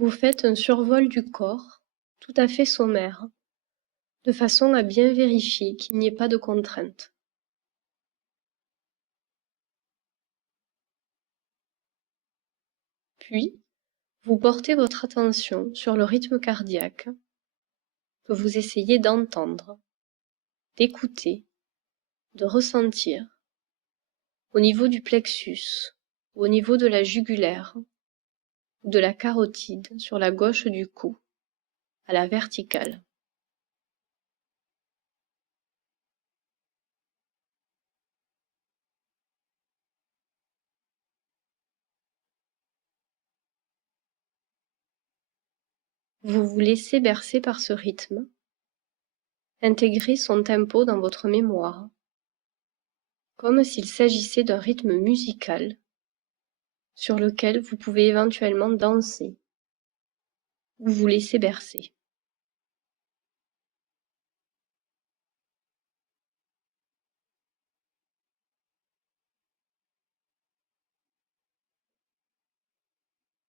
Vous faites un survol du corps, tout à fait sommaire, de façon à bien vérifier qu'il n'y ait pas de contrainte. Puis, vous portez votre attention sur le rythme cardiaque que vous essayez d'entendre, d'écouter, de ressentir, au niveau du plexus, ou au niveau de la jugulaire, ou de la carotide sur la gauche du cou, à la verticale. Vous vous laissez bercer par ce rythme, intégrez son tempo dans votre mémoire, comme s'il s'agissait d'un rythme musical sur lequel vous pouvez éventuellement danser ou vous laisser bercer.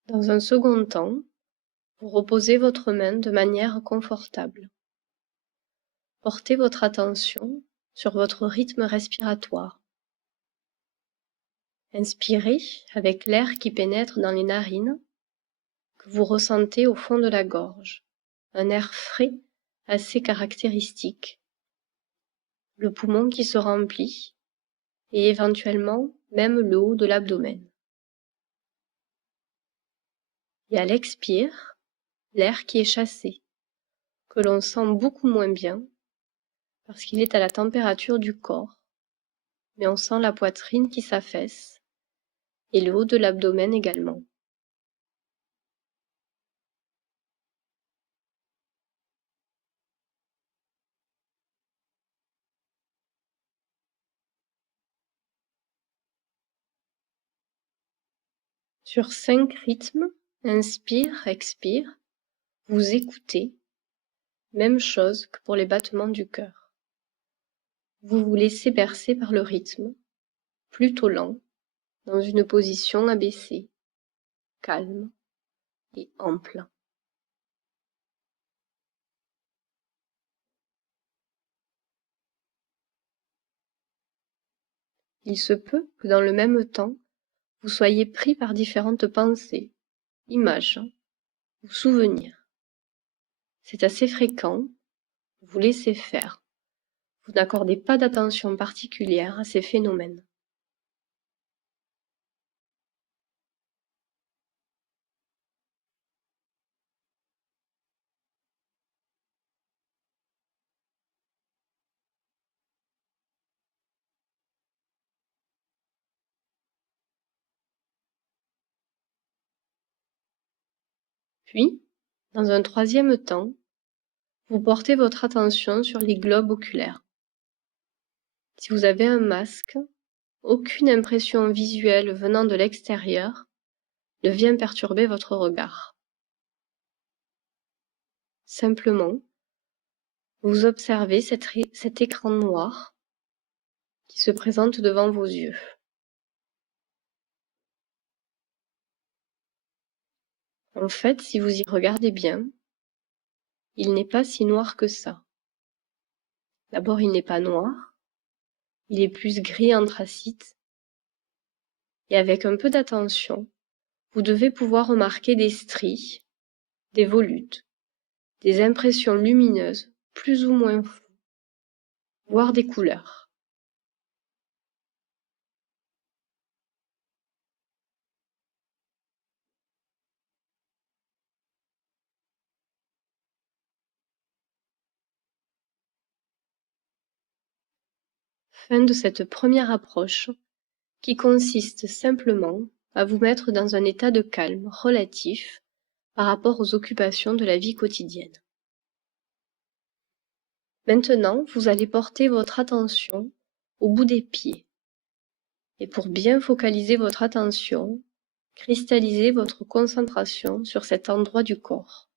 Dans un second temps, vous reposez votre main de manière confortable. Portez votre attention sur votre rythme respiratoire. Inspirez avec l'air qui pénètre dans les narines, que vous ressentez au fond de la gorge, un air frais assez caractéristique. Le poumon qui se remplit et éventuellement même le haut de l'abdomen. Et à l'expire, l'air qui est chassé, que l'on sent beaucoup moins bien parce qu'il est à la température du corps, mais on sent la poitrine qui s'affaisse et le haut de l'abdomen également. Sur 5 rythmes, inspire, expire, vous écoutez, même chose que pour les battements du cœur. Vous vous laissez bercer par le rythme, plutôt lent, dans une position abaissée, calme et ample. Il se peut que dans le même temps, vous soyez pris par différentes pensées, images ou souvenirs. C'est assez fréquent, vous laissez faire. Vous n'accordez pas d'attention particulière à ces phénomènes. Puis, dans un troisième temps, vous portez votre attention sur les globes oculaires. Si vous avez un masque, aucune impression visuelle venant de l'extérieur ne vient perturber votre regard. Simplement, vous observez cet écran noir qui se présente devant vos yeux. En fait, si vous y regardez bien, il n'est pas si noir que ça. D'abord, il n'est pas noir, il est plus gris anthracite, et avec un peu d'attention, vous devez pouvoir remarquer des stries, des volutes, des impressions lumineuses plus ou moins floues, voire des couleurs. Fin de cette première approche qui consiste simplement à vous mettre dans un état de calme relatif par rapport aux occupations de la vie quotidienne. Maintenant, vous allez porter votre attention au bout des pieds. Et pour bien focaliser votre attention, cristallisez votre concentration sur cet endroit du corps.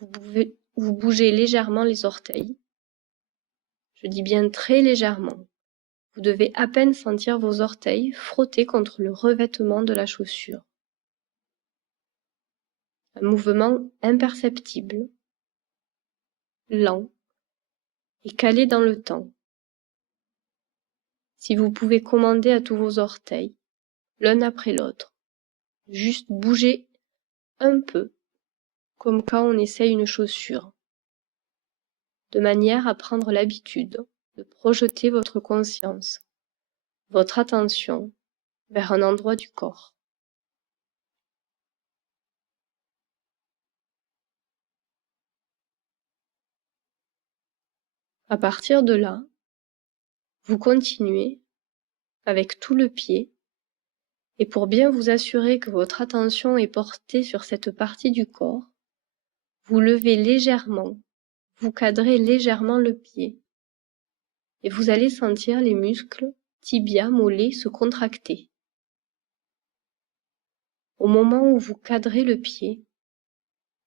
Vous bougez légèrement les orteils. Je dis bien très légèrement. Vous devez à peine sentir vos orteils frotter contre le revêtement de la chaussure. un mouvement imperceptible, lent et calé dans le temps. Si vous pouvez commander à tous vos orteils, l'un après l'autre, juste bouger un peu, comme quand on essaye une chaussure, de manière à prendre l'habitude de projeter votre conscience, votre attention vers un endroit du corps. À partir de là, vous continuez avec tout le pied et pour bien vous assurer que votre attention est portée sur cette partie du corps, vous levez légèrement, vous cadrez légèrement le pied et vous allez sentir les muscles tibia, mollets se contracter. Au moment où vous cadrez le pied,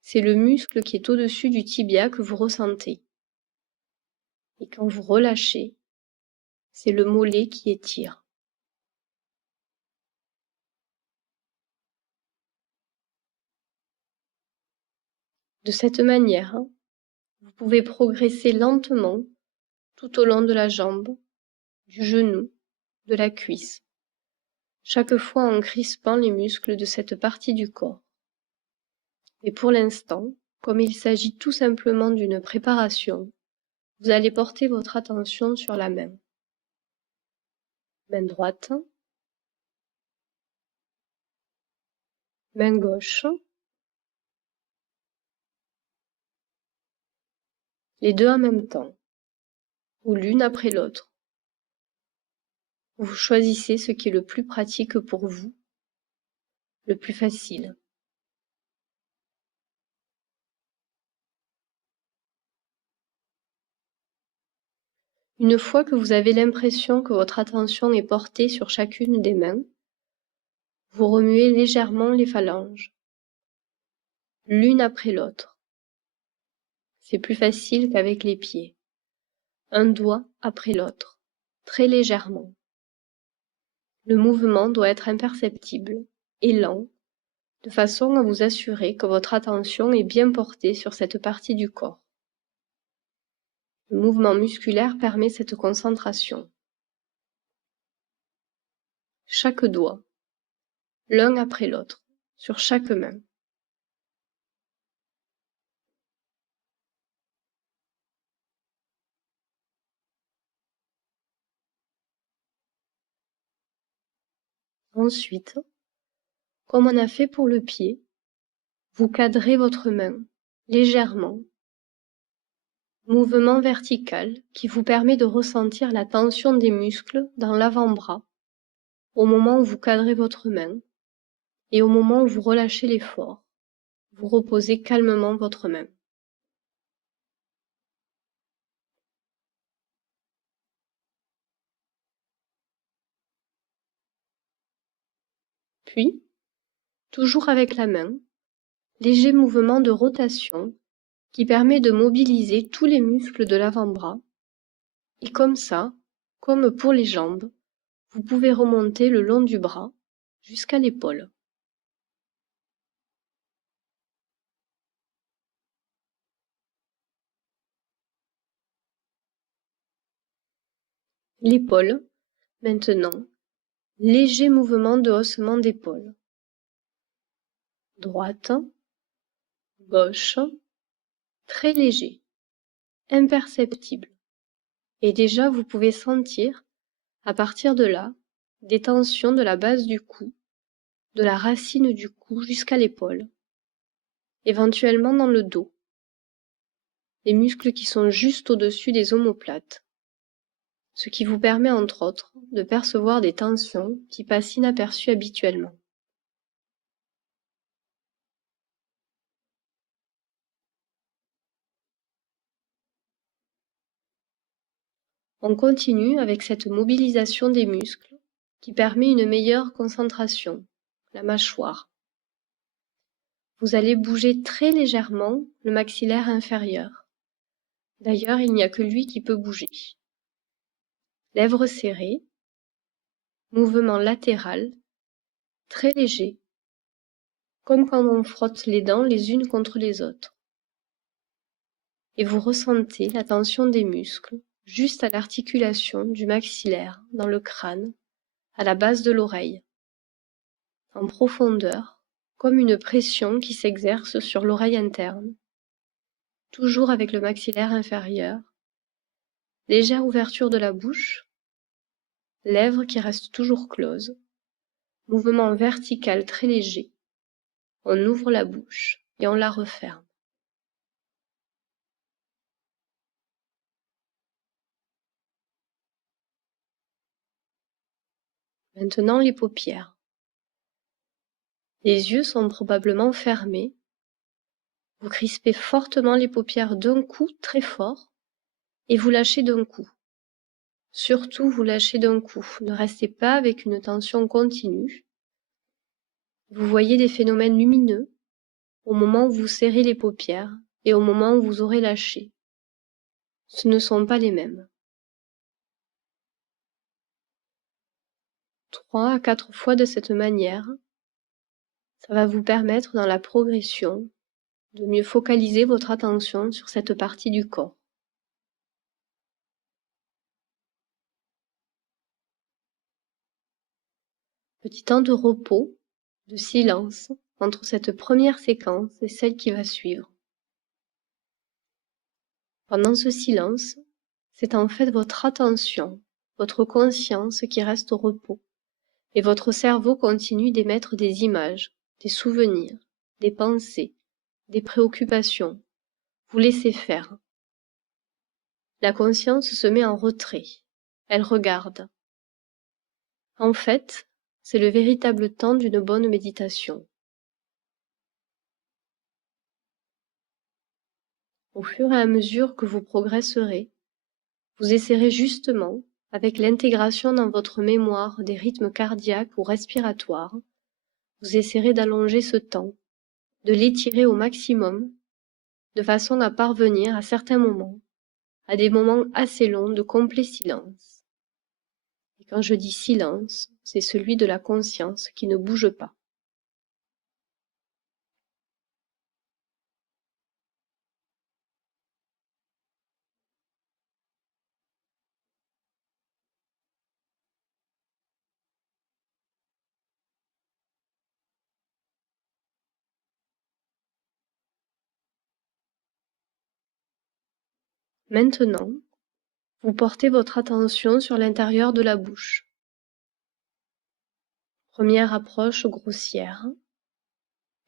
c'est le muscle qui est au-dessus du tibia que vous ressentez. Et quand vous relâchez, c'est le mollet qui étire. De cette manière, vous pouvez progresser lentement tout au long de la jambe, du genou, de la cuisse, chaque fois en crispant les muscles de cette partie du corps. Et pour l'instant, comme il s'agit tout simplement d'une préparation, vous allez porter votre attention sur la main. Main droite, main gauche, les deux en même temps, ou l'une après l'autre. Vous choisissez ce qui est le plus pratique pour vous, le plus facile. Une fois que vous avez l'impression que votre attention est portée sur chacune des mains, vous remuez légèrement les phalanges, l'une après l'autre. C'est plus facile qu'avec les pieds. Un doigt après l'autre, très légèrement. Le mouvement doit être imperceptible et lent, de façon à vous assurer que votre attention est bien portée sur cette partie du corps. Le mouvement musculaire permet cette concentration. Chaque doigt, l'un après l'autre, sur chaque main. Ensuite, comme on a fait pour le pied, vous cadrez votre main légèrement, mouvement vertical qui vous permet de ressentir la tension des muscles dans l'avant-bras au moment où vous cadrez votre main et au moment où vous relâchez l'effort, vous reposez calmement votre main. Puis, toujours avec la main, léger mouvement de rotation qui permet de mobiliser tous les muscles de l'avant-bras et comme ça, comme pour les jambes, vous pouvez remonter le long du bras jusqu'à l'épaule. L'épaule, maintenant, léger mouvement de haussement d'épaule. Droite, gauche, très léger, imperceptible. Et déjà vous pouvez sentir, à partir de là, des tensions de la base du cou, de la racine du cou jusqu'à l'épaule, éventuellement dans le dos, les muscles qui sont juste au-dessus des omoplates, ce qui vous permet entre autres de percevoir des tensions qui passent inaperçues habituellement. On continue avec cette mobilisation des muscles qui permet une meilleure concentration, la mâchoire. Vous allez bouger très légèrement le maxillaire inférieur. D'ailleurs, il n'y a que lui qui peut bouger. Lèvres serrées, mouvement latéral, très léger, comme quand on frotte les dents les unes contre les autres. Et vous ressentez la tension des muscles juste à l'articulation du maxillaire, dans le crâne, à la base de l'oreille, en profondeur, comme une pression qui s'exerce sur l'oreille interne, toujours avec le maxillaire inférieur, légère ouverture de la bouche, lèvres qui restent toujours closes, mouvement vertical très léger, on ouvre la bouche et on la referme. Maintenant les paupières. Les yeux sont probablement fermés. Vous crispez fortement les paupières d'un coup très fort et vous lâchez d'un coup. Surtout vous lâchez d'un coup. Ne restez pas avec une tension continue. Vous voyez des phénomènes lumineux au moment où vous serrez les paupières et au moment où vous aurez lâché. Ce ne sont pas les mêmes. 3 à 4 fois de cette manière, ça va vous permettre dans la progression de mieux focaliser votre attention sur cette partie du corps. Petit temps de repos, de silence, entre cette première séquence et celle qui va suivre. Pendant ce silence, c'est en fait votre attention, votre conscience qui reste au repos, et votre cerveau continue d'émettre des images, des souvenirs, des pensées, des préoccupations. Vous laissez faire. La conscience se met en retrait. Elle regarde. En fait, c'est le véritable temps d'une bonne méditation. Au fur et à mesure que vous progresserez, vous essaierez justement, avec l'intégration dans votre mémoire des rythmes cardiaques ou respiratoires, vous essaierez d'allonger ce temps, de l'étirer au maximum, de façon à parvenir à certains moments, à des moments assez longs de complet silence. Et quand je dis silence, c'est celui de la conscience qui ne bouge pas. Maintenant, vous portez votre attention sur l'intérieur de la bouche. Première approche grossière,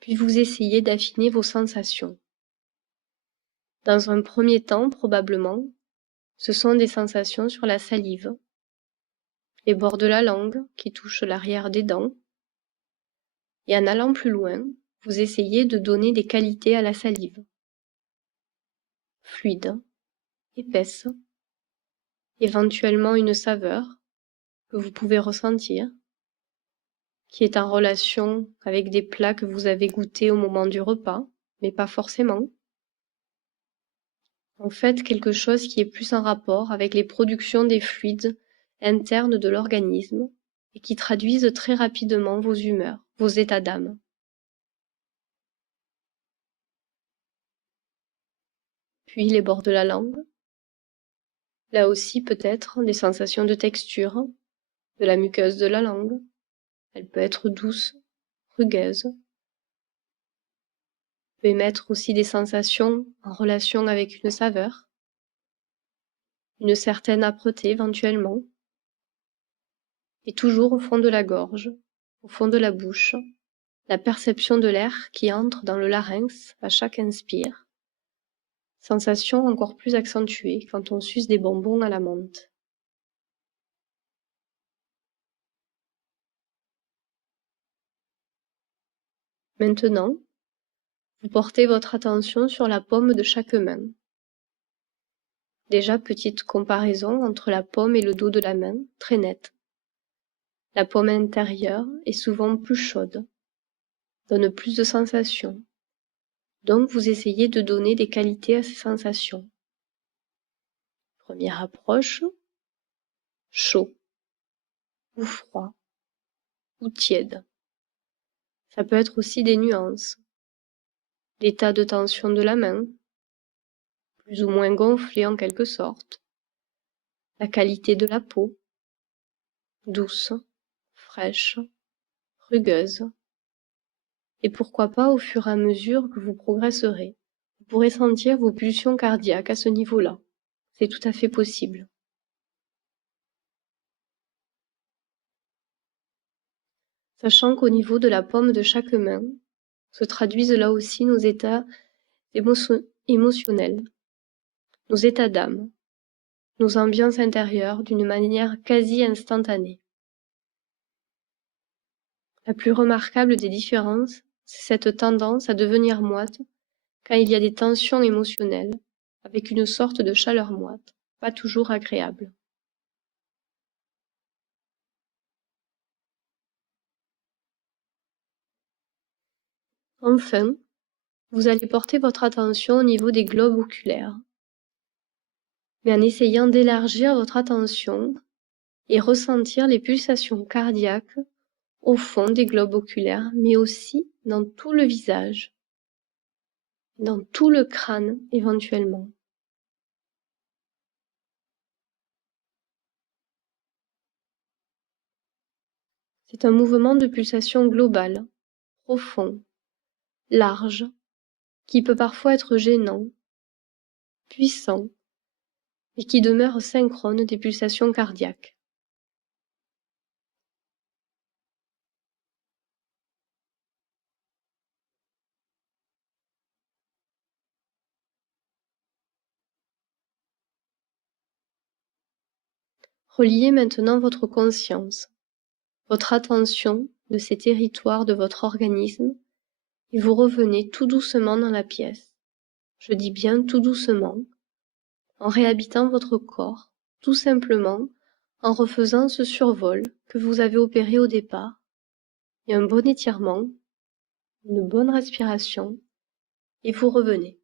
puis vous essayez d'affiner vos sensations. Dans un premier temps, probablement, ce sont des sensations sur la salive, les bords de la langue qui touchent l'arrière des dents, et en allant plus loin, vous essayez de donner des qualités à la salive. Fluide, épaisse, éventuellement une saveur que vous pouvez ressentir, qui est en relation avec des plats que vous avez goûtés au moment du repas, mais pas forcément. En fait, quelque chose qui est plus en rapport avec les productions des fluides internes de l'organisme et qui traduisent très rapidement vos humeurs, vos états d'âme. Puis les bords de la langue. Là aussi peut-être des sensations de texture, de la muqueuse de la langue. Elle peut être douce, rugueuse. Peut émettre aussi des sensations en relation avec une saveur, une certaine âpreté éventuellement, et toujours au fond de la gorge, au fond de la bouche, la perception de l'air qui entre dans le larynx à chaque inspire, sensation encore plus accentuée quand on suce des bonbons à la menthe. Maintenant, vous portez votre attention sur la paume de chaque main. Déjà petite comparaison entre la paume et le dos de la main, très nette. La paume intérieure est souvent plus chaude, donne plus de sensations. Donc vous essayez de donner des qualités à ces sensations. Première approche, chaud, ou froid, ou tiède. Ça peut être aussi des nuances. L'état de tension de la main, plus ou moins gonflé en quelque sorte. La qualité de la peau, douce, fraîche, rugueuse. Et pourquoi pas, au fur et à mesure que vous progresserez, vous pourrez sentir vos pulsions cardiaques à ce niveau-là. C'est tout à fait possible. Sachant qu'au niveau de la paume de chaque main se traduisent là aussi nos états émotionnels, nos états d'âme, nos ambiances intérieures d'une manière quasi instantanée. La plus remarquable des différences, c'est cette tendance à devenir moite quand il y a des tensions émotionnelles, avec une sorte de chaleur moite, pas toujours agréable. Enfin, vous allez porter votre attention au niveau des globes oculaires, mais en essayant d'élargir votre attention et ressentir les pulsations cardiaques au fond des globes oculaires, mais aussi dans tout le visage, dans tout le crâne éventuellement. C'est un mouvement de pulsation global, profond, large, qui peut parfois être gênant, puissant, et qui demeure synchrone des pulsations cardiaques. Reliez maintenant votre conscience, votre attention de ces territoires de votre organisme, et vous revenez tout doucement dans la pièce. Je dis bien tout doucement, en réhabitant votre corps, tout simplement en refaisant ce survol que vous avez opéré au départ, et un bon étirement, une bonne respiration, et vous revenez.